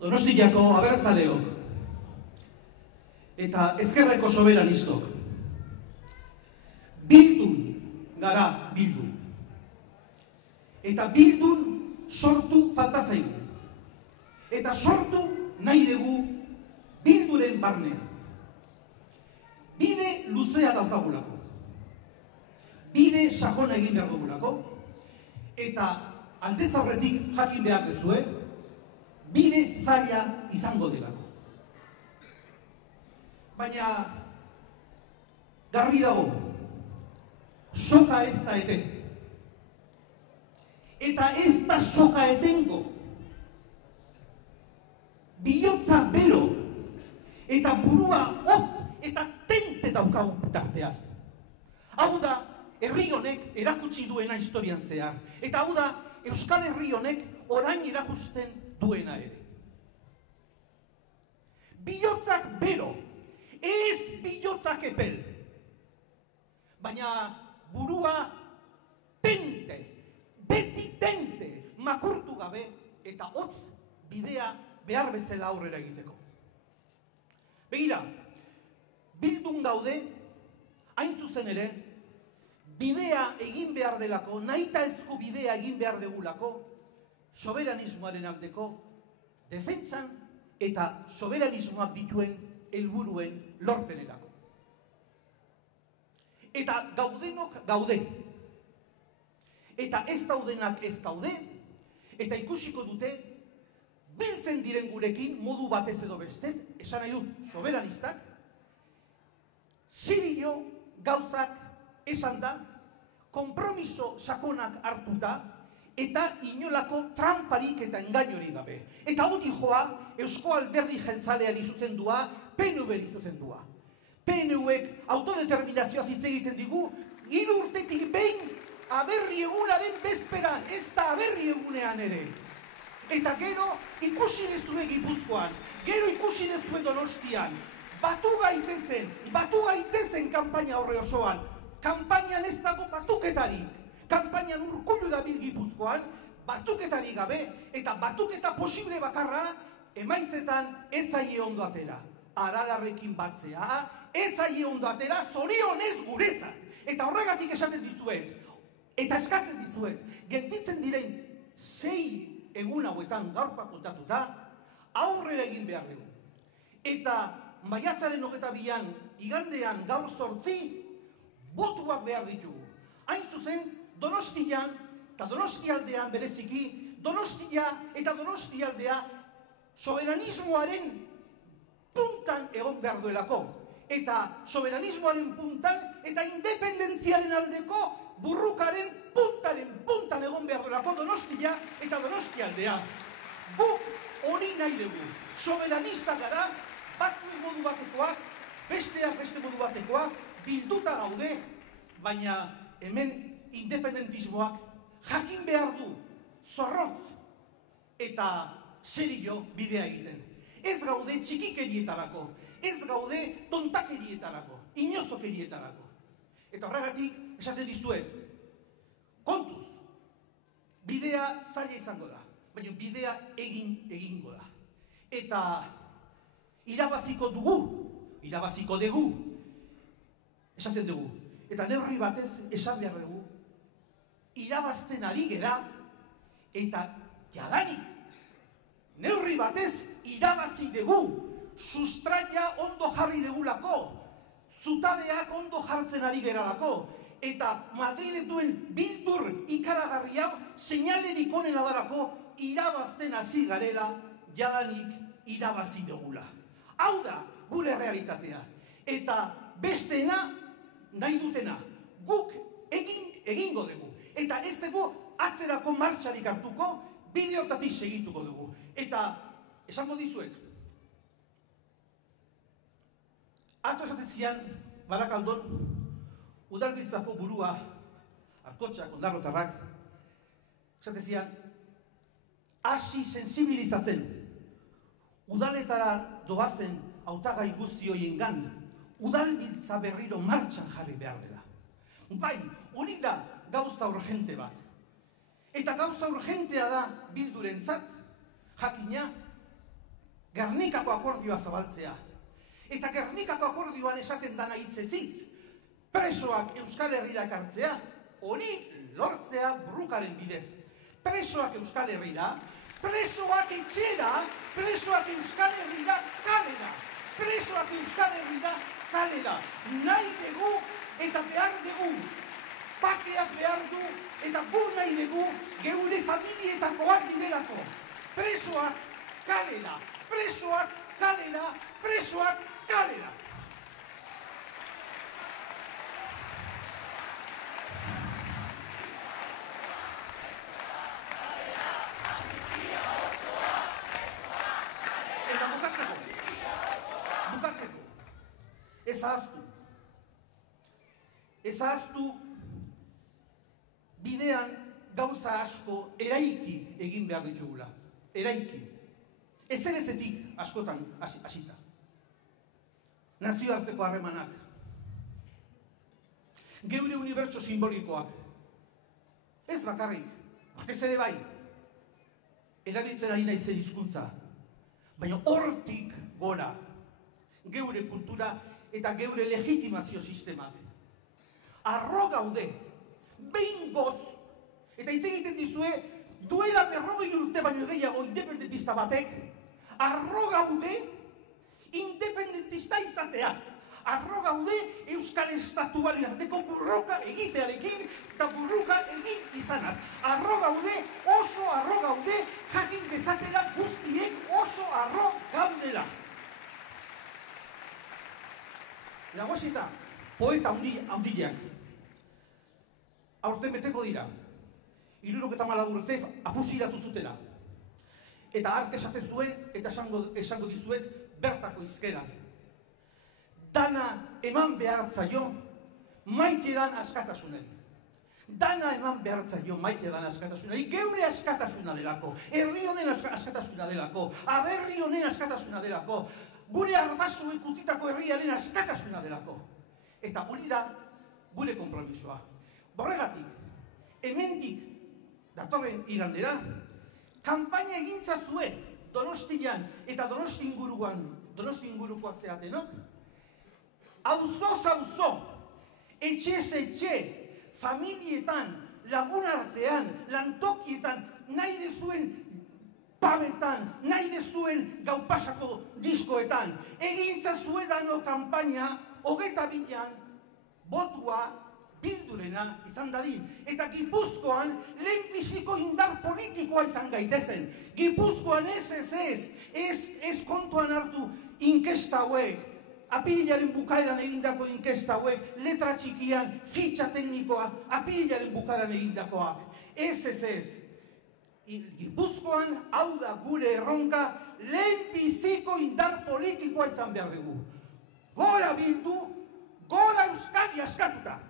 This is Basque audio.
Donostiako abertzaleok eta ezkerreko soberanistok bildun gara bildun. Eta bildun sortu falta zaigu. Eta sortu nahi dugu bilduren barnea. Bide luzea daukagulako. Bide sakona egin behar dugulako. Eta aldez aurretik jakin behar duzue, bide zaila izango delako. Baina garbi dago, soka ez da eten. Eta ez da soka etengo. Bihotza bero eta burua hotz eta tente daukagu bitartean. Hau da, herri honek erakutsi duena historian zehar. Eta hau da, Euskal Herri honek orain erakusten duena ere. Bihotzak bero, ez bihotzak epel. Baina burua tente, beti tente, makurtu gabe eta hotz bidea behar bezala aurrera egiteko. Begira, bildun gaude, hain zuzen ere, bidea egin behar delako, nahita ezko bidea egin behar degulako, soberanismoaren aldeko, defentsan eta soberanismoak dituen helburuen lorpenerako. Eta gaudenok gaude. Eta ez daudenak ez daude, eta ikusiko dute, biltzen diren gurekin, modu batez edo bestez, esan nahi dut, soberanistak, zirio gauzak esan da, konpromiso sakonak hartuta, eta inolako tramparik eta engainorik gabe. Eta hori joa, Eusko Alderdi Jeltzaleari zuzendua, PNV-ri zuzendua. PNV-ek autodeterminazioa hitz egiten digu, 3 urtetik behin aberri egunaren bezperan, ez da aberri egunean ere. Eta gero ikusi dezue Gipuzkoan, gero ikusi dezue Donostian, batu gaitezen kanpaina horre osoan. Kanpainan ez dago batuketarik. Kanpainan Urkullu dabil Gipuzkoan, batuketarik gabe, eta batuketa posible bakarra emaitzetan ez zaie ondo atera. Aralarrekin batzea, ez zaie ondo atera, zorionez guretzat. Eta horregatik esaten dizuet, eta eskatzen dizuet, gelditzen diren 6 egun hauetan gaur kontatuta, aurrera egin behar dugu. Eta maiatzaren 22an, igandean gaur 8, botuak behar ditugu. Hain zuzen, Donostian eta Donostialdean bereziki, Donostia eta Donostialdea soberanismoaren puntan egon behar duelako. Eta soberanismoaren puntan eta independentziaren aldeko burrukaren puntan egon behar duelako Donostia eta Donostialdea. Guk hori nahi dugu. Soberanista gara, batzuk modu batekoak, besteak beste modu batekoak, bilduta gaude, baina hemen independentismoak jakin behar du zorrotz eta serio bidea egiten. Ez gaude txikikerietarako, ez gaude tontakerietarako, inozokerietarako. Eta horregatik esaten dizuet, kontuz, bidea zaila izango da, baina bidea egingo da. Eta irabaziko dugu, esaten dugu. Eta neurri batez esan behar dugu, irabazten ari gera, eta jadanik, neurri batez irabazi dugu, sustraia ondo jarri degulako, zutabeak ondo jartzen ari geralako, eta Madridet duen bildur ikaragarri hau seinalerik onena darako irabazten hasi garela jadanik irabazi dugula. Hau da gure realitatea. Eta besteena nahi dutena guk egingo dugu. Eta ez dugu atzerako martxarik hartuko, bide hortatik segituko dugu. Eta esango dizuet, atzo esaten zian Barakaldon udalbiltzako burua Arkotxak, ondarrotarrak, esatezian, hasi sensibilizatzen, udaletara doazen hautagai guzti horiengan, udalbiltza berriro martxan jarri behar dela. Bai, hori da gauza urgente bat. Eta gauza urgentea da Bildurentzat, jakina, Gernikako akordioa zabaltzea. Eta Gernikako akordioan esaten dana hitzez hitz, presoak Euskal Herrira ekartzea, hori lortzea Brukaren bidez. Presoak Euskal Herrira, presoak etxera, presoak Euskal Herrira kalera. Presoak Euskal Herrira kalera. Nahi dugu eta behar dugu. Bakeak behar du eta gu nahi dugu geure familietakoak direlako. Presoak kalera, presoak kalera, presoak kalera. Eta bukatzeko, ez ahaztu bidean gauza asko eraiki egin behar ditugula. Eraiki. Ezerezetik askotan hasita. Nazioarteko harremanak. Geure unibertso simbolikoak. Ez bakarrik, batez ere bai. Erabiltzen ari naizen hizkuntza. Baina hortik gora. Geure kultura eta geure legitimazio sistemak. Arro gaude. Behingoz, eta hitz egiten dizue, duela 40 urte baino gehiago independentista batek, arro gaude independentista izateaz. Arro gaude Euskal Estatuaren aldeko burruka egitearekin eta burruka egin izanaz. Arro gaude, oso arro gaude, jakin dezatela guztiek oso arro gaudela. Nagosita, poeta handiak. Aurten beteko dira. 74 urte afusilatu zutela. Eta arte esate zuen, eta esango dizuet, bertako hizkera. Dana eman behartzaio, maite dan askatasunari. Dana eman behartzaio, maite dan askatasunari. Geure askatasuna delako, herri honen askatasuna delako, aberri honen askatasuna delako, gure arbazuek utzitako herriaren askatasuna delako. Eta hori da gure konpromisoa. Borregatik, hemendik datorren igandera, kanpaina egintzazue Donostian eta Donosti inguruko zeatenok, auzoz auzo, etxez etxe, familietan, lagunartean, lantokietan, nahi dezuen pabetan, nahi dezuen gaupasako diskoetan, egintzazue dano kanpaina, 22an, botua Bildurena izan dadin. Eta Gipuzkoan lehenbiziko indar politikoa izan gaitezen. Gipuzkoan ez kontuan hartu inkesta hauek, apirilaren bukaeran egindako inkesta hauek, letra txikian, fitxa teknikoa, apirilaren bukaeran egindakoak. Ez. Gipuzkoan hau da gure erronka, lehenbiziko indar politikoa izan behar dugu. Gora Bildu, gora Euskadi askatuta!